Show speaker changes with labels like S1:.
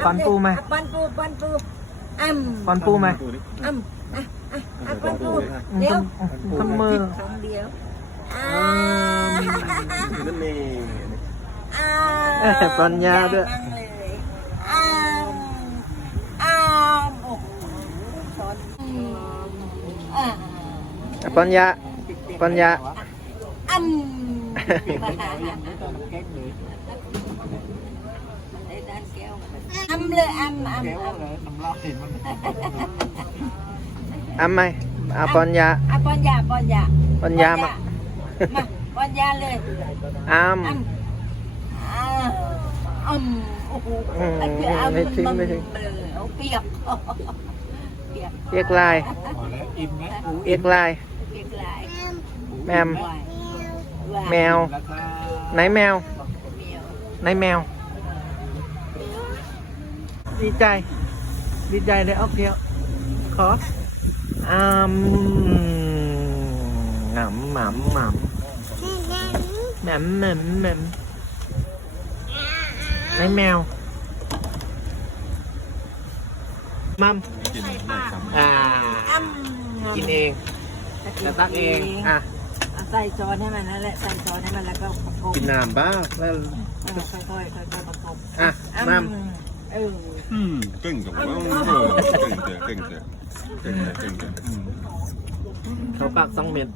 S1: Con pu mày.
S2: Con pu, con pu. Âm. Con pu mày. Âm. À, à, à, con pu. Ừ, điếu. Con mơ. Con điếu. À. Ừ.
S1: à. Nha được.
S2: À.
S1: À. Con nha. Con nha.
S2: Âm âm lơ âm âm
S1: âm. mày à con già
S2: à con già con già con già mà. Con già lên. Âm. Âm. Âm.
S1: Đi. xin đi xin việc việc lại. Việc lại. Mèm mèo. Nấy mèo. Nấy mèo. ดีใจ ดีใจเลยโอเคขออืมหนำหนำหนำแหมมแหมมแหมมไอ้แมว มัมกินอ่ากินเองแล้ตักเองอะ
S2: ใส่ซอสให้มันนั่นแหละใส่ซอสให้มันแล้วก็ประกบ
S3: กินน้ำบ้างแล้ว
S2: ค่อยๆค่อยๆประกบ
S1: อะมัม
S3: 음, 땡 겨. 음, 땡 겨, 땡 겨. 땡 겨, 땡 겨. 음.
S1: เขาปากสองเม็ด